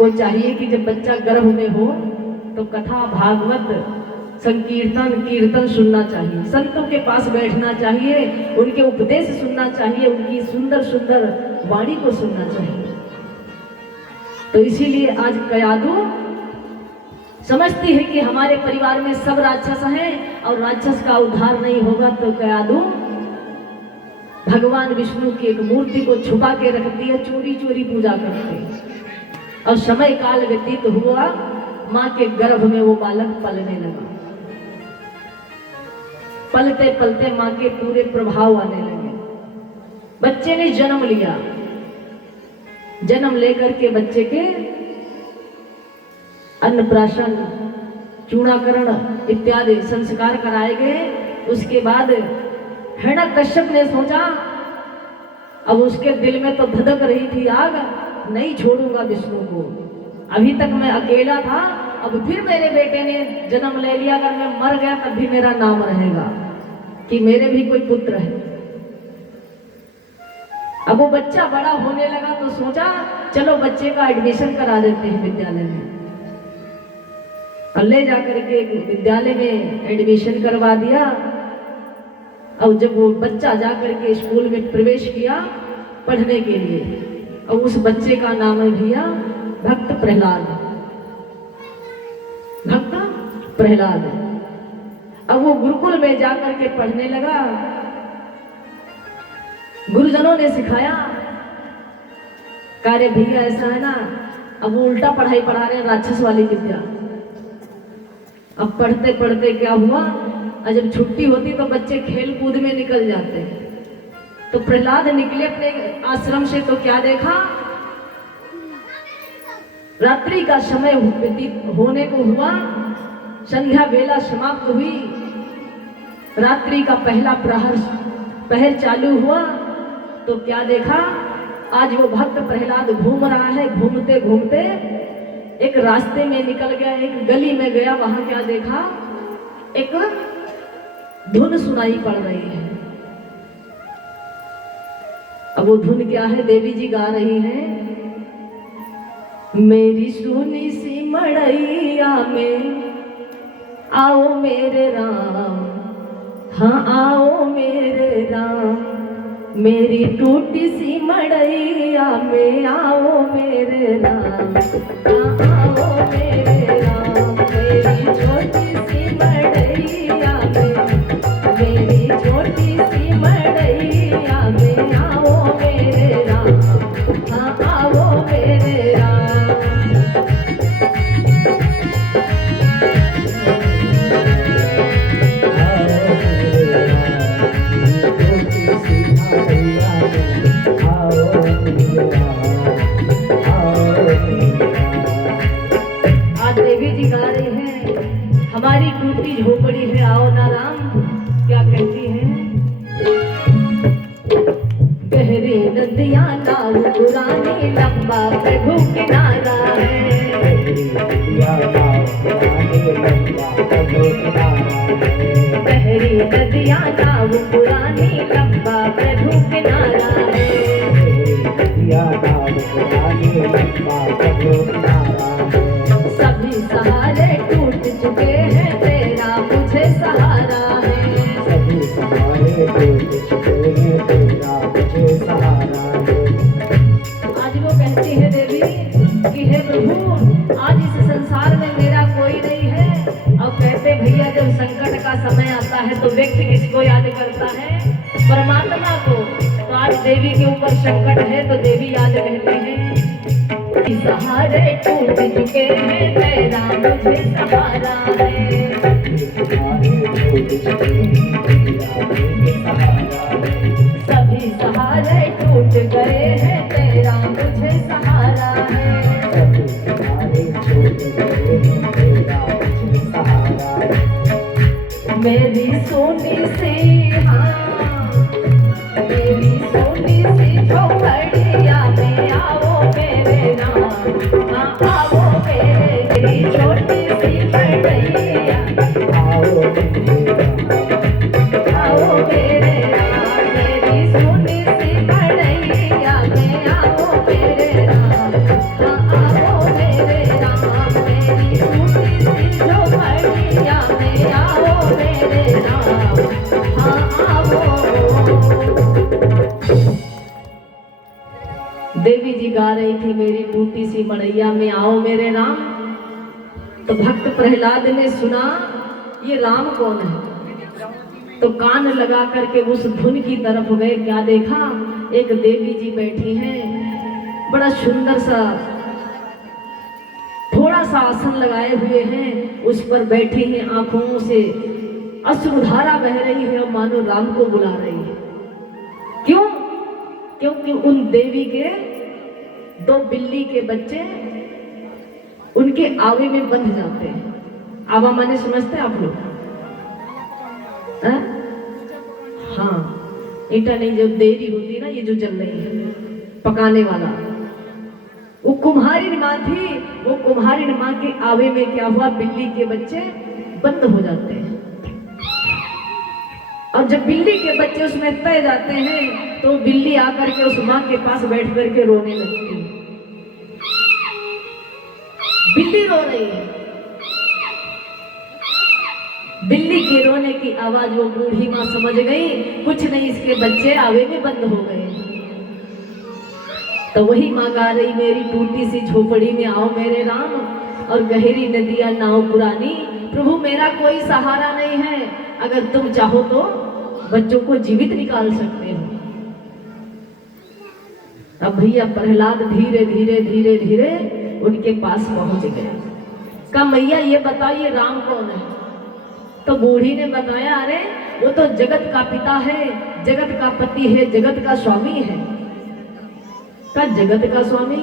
को चाहिए कि जब बच्चा गर्भ में हो तो कथा भागवत संकीर्तन कीर्तन सुनना चाहिए, संतों के पास बैठना चाहिए, उनके उपदेश सुनना चाहिए, उनकी सुंदर सुंदर वाणी को सुनना चाहिए। तो इसीलिए आज कयादू समझती है कि हमारे परिवार में सब राक्षस हैं और राक्षस का उद्धार नहीं होगा, तो कयादू भगवान विष्णु की एक मूर्ति को छुपा के रखती है, चोरी चोरी पूजा करती है। और समय काल व्यतीत हुआ, माँ के गर्भ में वो बालक पलने लगा। पलते पलते माँ के पूरे प्रभाव आने लगे। बच्चे ने जन्म लिया। जन्म लेकर के बच्चे के अन्नप्राशन, चूड़ाकरण इत्यादि संस्कार कराए गए। उसके बाद हिरण्यकश्यप ने सोचा, अब उसके दिल में तो धधक रही थी आग, नहीं छोड़ूंगा विष्णु को। अभी तक मैं अकेला था, अब फिर मेरे बेटे ने जन्म ले लिया, अगर मैं मर गया तब भी मेरा नाम रहेगा कि मेरे भी कोई पुत्र है। अब वो बच्चा बड़ा होने लगा तो सोचा चलो बच्चे का एडमिशन करा देते हैं विद्यालय में। और ले जाकर के विद्यालय में एडमिशन करवा दिया। और जब वो बच्चा जाकर के स्कूल में प्रवेश किया पढ़ने के लिए, और उस बच्चे का नाम है भैया भक्त प्रहलाद। भक्त प्रहलाद। अब वो गुरुकुल में जाकर के पढ़ने लगा। गुरुजनों ने सिखाया, कार्य भैया ऐसा है ना, अब वो उल्टा पढ़ाई पढ़ा रहे हैं, राक्षस वाली विद्या। अब पढ़ते पढ़ते क्या हुआ, और जब छुट्टी होती तो बच्चे खेल कूद में निकल जाते। तो प्रहलाद निकले अपने आश्रम से तो क्या देखा, रात्रि का समय व्यतीत होने को हुआ, संध्या वेला समाप्त हुई, रात्रि का पहला पहर चालू हुआ। तो क्या देखा, आज वो भक्त प्रहलाद घूम रहा है। घूमते घूमते एक रास्ते में निकल गया, एक गली में गया, वहां क्या देखा, एक धुन सुनाई पड़ रही है। अब वो धुन क्या है, देवी जी गा रही हैं, मेरी सोनी सी मड़ैया में आओ मेरे राम, हाँ आओ मेरे राम, मेरी टूटी सी मड़ैया में आओ मेरे राम, हाँ आओ मेरे राम, मेरी छोटी सी मड़ैया में, मेरी छोटी सी मड़ैया में आओ मेरे राम, हाँ आओ मेरे राम। देवी जी गा रही हैं, हमारी टूटी झोपड़ी है आओ ना राम। क्या कहती हैं, गहरी नदियां नाव पुरानी, लंबा प्रभु किनारा है, गहरी नदियां नाव पुरानी, लंबा प्रभु किनारा है, सभी सहारे टूट चुके हैं, तेरा मुझे सहारा है, सभी सहारे टूट चुके हैं, तेरा मुझे सहारा है। आज वो कहती है देवी कि हे प्रभु, आज इस संसार में मेरा कोई नहीं है। और कहते भैया जब संकट का समय आता है तो व्यक्ति किसको याद करता है, परमात्मा को। तो आज देवी के ऊपर संकट है तो देवी याद कहते हैं, सहारे टूट चुके हैं, तेरा मुझे सहारा है, सभी सहारे टूट गए हैं, तेरा मुझे सहारा है, मेरी सोनी सी, हाँ मेरी सोनी सी झोपड़िया में आओ मेरे राम, हाँ आओ मेरी छोटी सी मड़ैया, आओ मेरे राम, मेरी सोनी सी मड़ैया में आओ मेरे राम, हाँ आओ मेरे गा रही थी मेरी टूटी सी मड़ैया में आओ मेरे राम। तो भक्त प्रहलाद ने सुना ये राम कौन है, तो कान लगा करके उस धुन की तरफ गए। क्या देखा, एक देवी जी बैठी हैं, बड़ा सुंदर सा थोड़ा सा आसन लगाए हुए हैं, उस पर बैठी हैं, आंखों से अश्रुधारा बह रही है और मानो राम को बुला रही है। क्यों? क्योंकि उन देवी के 2 बिल्ली के बच्चे उनके आवे में बंध जाते हैं। आवा माने समझते हैं आप लोग? हाँ, ईटा नहीं, जो देरी होती है ना, ये जो जल रही है पकाने वाला, वो कुम्हारी माँ थी। वो कुम्हारी माँ के आवे में क्या हुआ, बिल्ली के बच्चे बंद हो जाते हैं। और जब बिल्ली के बच्चे उसमें तय जाते हैं तो बिल्ली आकर के उस माँ के पास बैठ करके रोने लगती है। बिल्ली रो रही है। बिल्ली के रोने की आवाज वो बूढ़ी माँ समझ गई, कुछ नहीं, इसके बच्चे आवे में बंद हो गए। तो वही माँ गा रही, मेरी टूटी सी झोपड़ी में आओ मेरे राम, और गहरी नदियां नाव पुरानी, प्रभु मेरा कोई सहारा नहीं है, अगर तुम चाहो तो बच्चों को जीवित निकाल सकते हो। अब भैया प्रहलाद धीरे धीरे धीरे धीरे उनके पास पहुंच गए। कहा मैया ये बताइए राम कौन है? तो बूढ़ी ने बताया, अरे वो तो जगत का पिता है, जगत का पति है, जगत का स्वामी है। का जगत का स्वामी?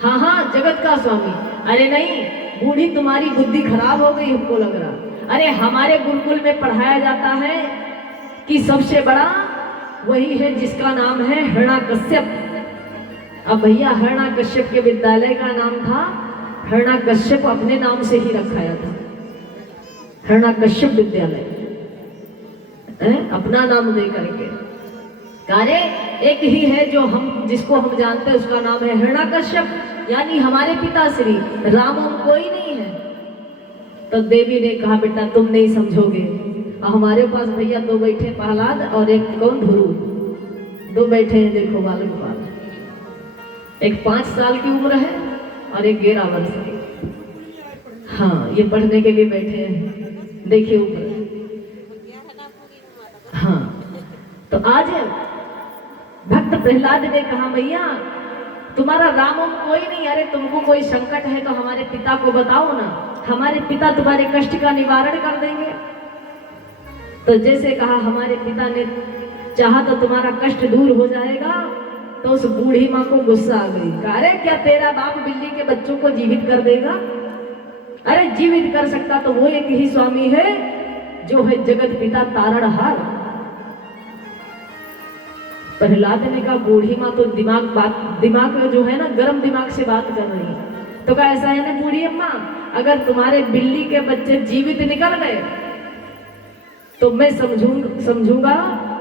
हाँ हाँ, जगत का स्वामी। अरे नहीं बूढ़ी, तुम्हारी बुद्धि खराब हो गई, हमको लग रहा। अरे हमारे गुरुकुल में पढ़ाया जाता है कि सबसे बड़ा वही है जिसका नाम है हिरण्यकश्यप। अब भैया हिरण्यकश्यप के विद्यालय का नाम था हिरण्यकश्यप, अपने नाम से ही रखाया था, हिरण्यकश्यप विद्यालय, अपना नाम दे करके। अरे एक ही है जो हम, जिसको हम जानते हैं, उसका नाम है हिरण्यकश्यप, यानी हमारे पिताश्री, राम हम कोई नहीं है। तो देवी ने कहा बेटा तुम नहीं समझोगे। हमारे पास भैया 2 बैठे प्रहलाद और एक कौन, ध्रुव, 2 बैठे हैं, देखो बालक बाल, एक 5 साल की उम्र है और एक 11 वर्ष की। हाँ, ये पढ़ने के लिए बैठे हैं, देखिए ऊपर। हाँ, तो आज भक्त प्रहलाद ने कहा मैया तुम्हारा राम कोई नहीं, अरे तुमको कोई संकट है तो हमारे पिता को बताओ ना, हमारे पिता तुम्हारे कष्ट का निवारण कर देंगे। तो जैसे कहा हमारे पिता ने चाहा तो तुम्हारा कष्ट दूर हो जाएगा। तो उस बूढ़ी माँ को गुस्सा आ गई, अरे क्या तेरा बाप बिल्ली के बच्चों को जीवित कर देगा? अरे जीवित कर सकता तो वो एक ही स्वामी है जो है जगत पिता तारणहार। प्रहलाद ने कहा बूढ़ी माँ तो दिमाग जो है ना, गर्म दिमाग से बात कर रही है। तो कहा ऐसा है ना बूढ़ी अम्मा, अगर तुम्हारे बिल्ली के बच्चे जीवित निकल गए तो मैं समझूंगा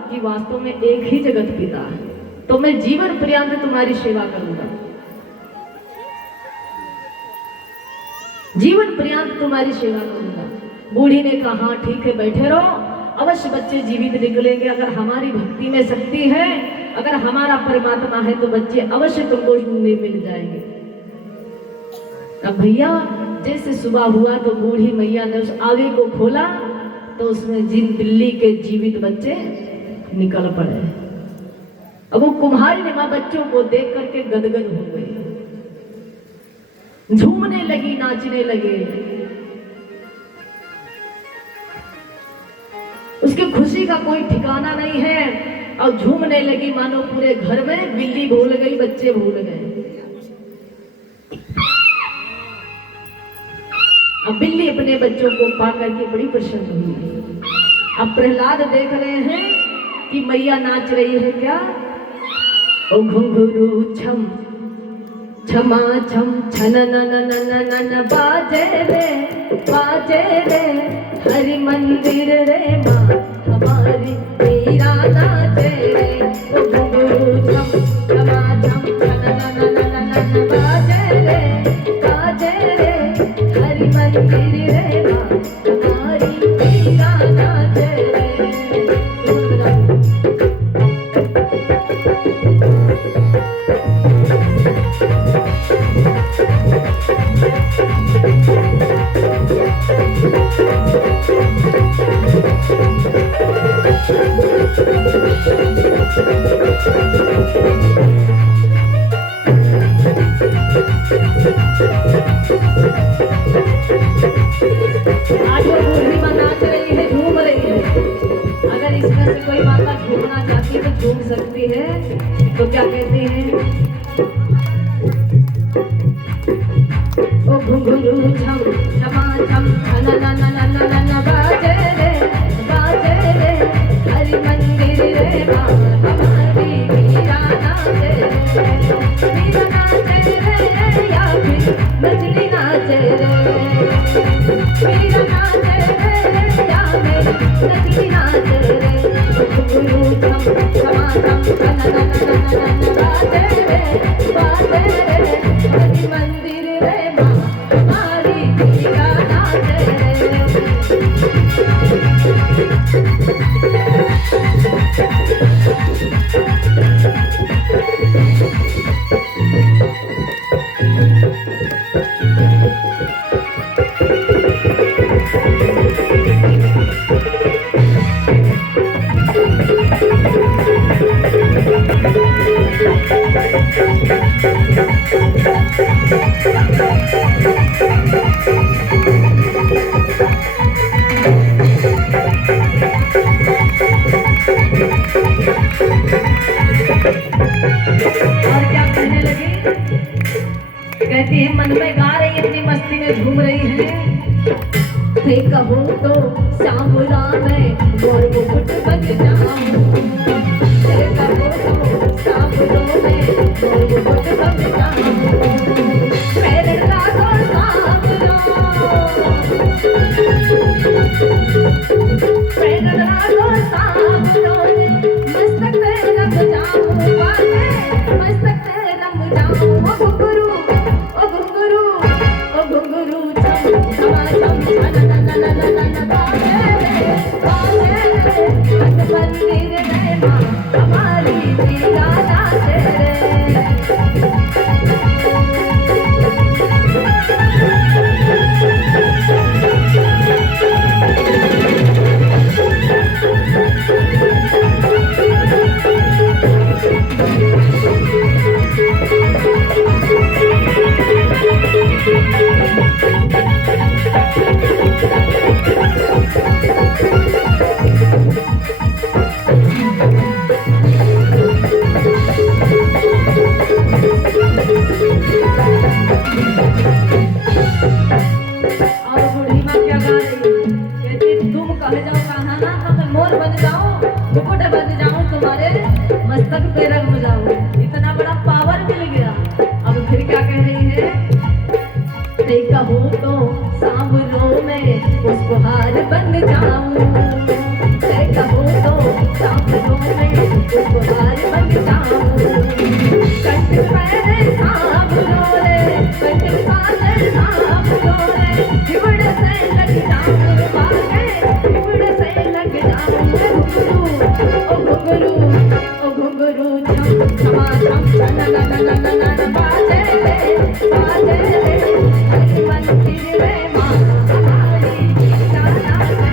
कि वास्तव में एक ही जगत पिता है, तो मैं जीवन पर्यंत तुम्हारी सेवा करूंगा, जीवन पर्यंत तुम्हारी सेवा करूंगा। बूढ़ी ने कहा हाँ ठीक है, बैठे रहो, अवश्य बच्चे जीवित निकलेंगे। अगर हमारी भक्ति में शक्ति है, अगर हमारा परमात्मा है तो बच्चे अवश्य तुमको मिल जाएंगे। अब भैया जैसे सुबह हुआ तो बूढ़ी मैया ने उस आगे को खोला तो उसमें जिन बिल्ली के जीवित बच्चे निकल पड़े। अब वो कुम्हारी ने मां बच्चों को देख करके गदगद हो गई, झूमने लगी, नाचने लगे। उसकी खुशी का कोई ठिकाना नहीं है और झूमने लगी मानो पूरे घर में बिल्ली भूल गई, बच्चे भूल गए। अब बिल्ली अपने बच्चों को पा करके बड़ी प्रसन्न हुई। अब प्रहलाद देख रहे हैं कि मैया नाच रही है क्या, ओ घुंघरू छम छमा छम छन न बाजे रे हरि मंदिर रे माँ हमारी मीरा नाचे रे। ओ घुंघरू छम छमा छम छन न बाजे रे हरि मंदिर रे माँ हमारी मीरा नाचे रे। आज वो बूढ़ी माँ नाच रही है, झूम रही है। अगर इसमें से कोई माता झूमना चाहती है तो झूम सकती है। तो क्या कहते हैं? ओ घुंघरू झम झमा झम न न न न न न बाजे रे हरि मंदिर रे माँ हमारी मीरा नाचे रे या फिर नचली नाचे रे, मीरा नाचे रे या फिर नचली नाचे रे। घुंघरू झम झमा झम न न न न न बाजे रे हरि मंदिर रे माँ हमारी मीरा नाचे रे। और क्या कहने लगी? कहती है मन में गा रही अपनी मस्ती में झूम रही है। थे कहूँ तो सांवरा में गोर मुकुट बन जाऊं, थे कहूँ तो सांवरों में गोर मुकुट बन जाऊं। मेरे लागो सांवरों, मेरे लागो सांवरों मस्तक पे रम जाऊं, मस्तक पे रम जाऊं। ओ घुंघरू झम झमा झम न न न न न न बाजे रे मंदिर रे माँ हमारी मीरा नाचे रे। मस्तक पे रंग जाऊं, इतना बड़ा पावर मिल गया। अब फिर क्या कह रही है? देखा हो तो सांवरों में पुष्पहार बन जाऊं, देखा हो तो सांवरों में पुष्पहार बन जाऊं। कंठ पैरे सांवरों रे, कंठ पैरे सांवरों रे, हिबड़ से लग जाऊं बागे, हिबड़ से लग जाऊं। घुंघरू झम झमा झम न न न न न बाजे रे हरि मंदिर रे माँ हमारी मीरा नाचे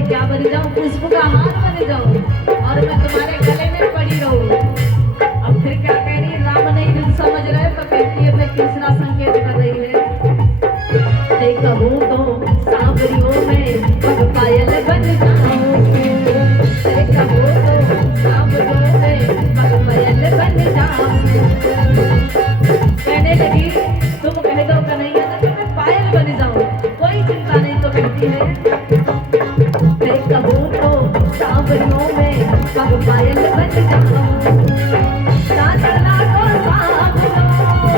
क्या बन जाऊं? पुष्प का हार बन जाऊं और मैं तुम्हारे गले में पड़ी रहूं। अब फिर क्या कह रही है? राम नहीं दिल समझ रहे तो कहती है मैं कृष्णा संकेत कर रही है। कहूं तो सांवरियों में पग पायल बन जाऊं, कहूं तो सांवरियों में पग पायल बन जाऊं। कहने लगी तुम कह दो कन्हैया ना कि मैं पायल बन जाऊं, कोई चिंता नहीं। तो कहती है कहूं तो सांवरियों में पग पायल बन जाऊं, साजना को सांवरों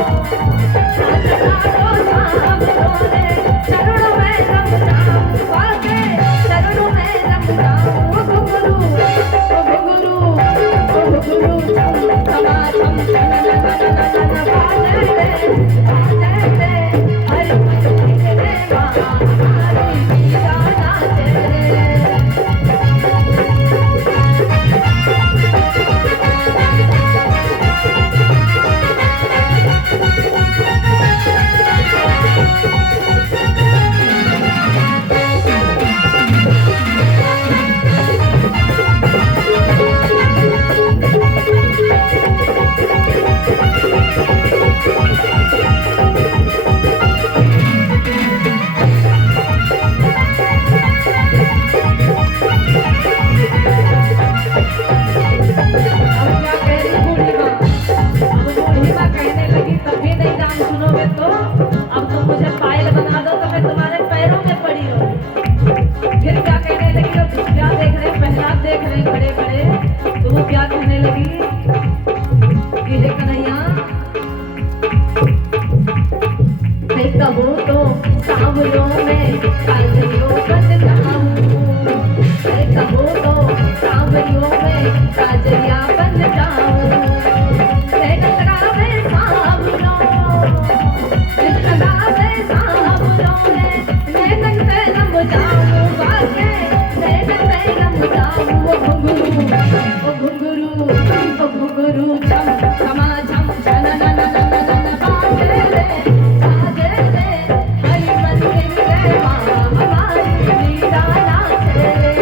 लगी कि हे कन्हैया, मैं कहो तो सांवरों में काजलियों बन जाऊं, मैं कहो तो सांवरों में काजलिया बन जाऊं, नैन लगावे सांवरों, नैन लगावे सांवरों में नैनन से रम जाऊं, वाके नैनन से रम जाऊं। ओ घुंघरू छम छमा छम छन न न न न न बाजे रे, बाजे रे, हरि मंदिर रे माँ हमारी मीरा नाचे रे।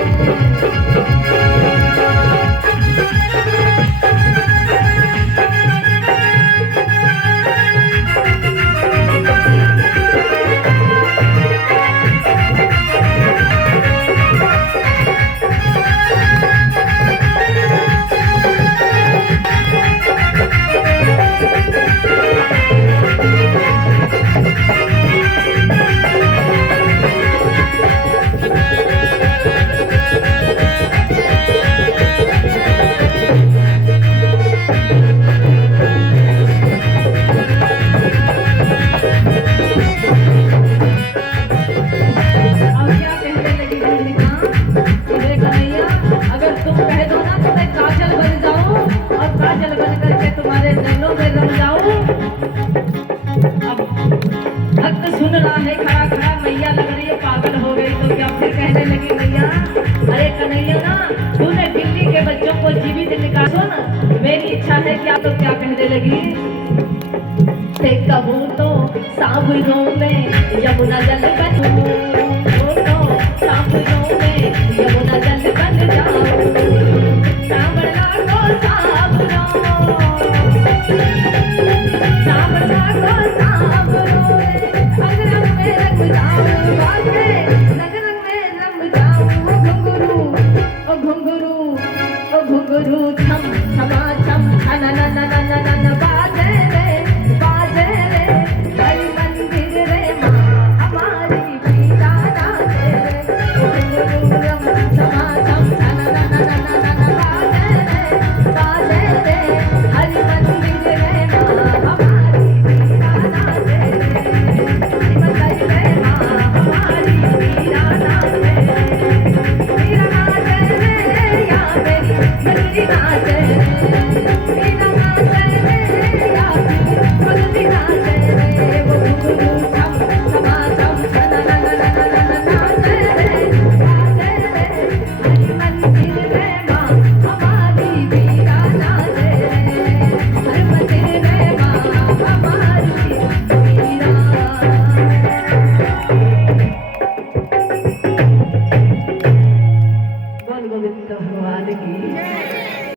सुन रहा है खड़ा खड़ा, मैया लग रही है पागल हो गई, तो क्या फिर कहने लगी मैया, अरे कन्हैया ना, तूने दिल्ली के बच्चों को जीवित निकाल, सुन मेरी इच्छा है क्या, तो क्या कहने लगी, ते कहूँ तो सांवरों में यमुना जल बन जाऊं, सांवरों में यमुना जल बन जाऊं, सांवरा को सांवरों, सांवरा को सांवरों में रंग जाऊं, वाके रंग रंग में रंग जाऊं। ओ घुंघरू छम छमा छम छन न न न न न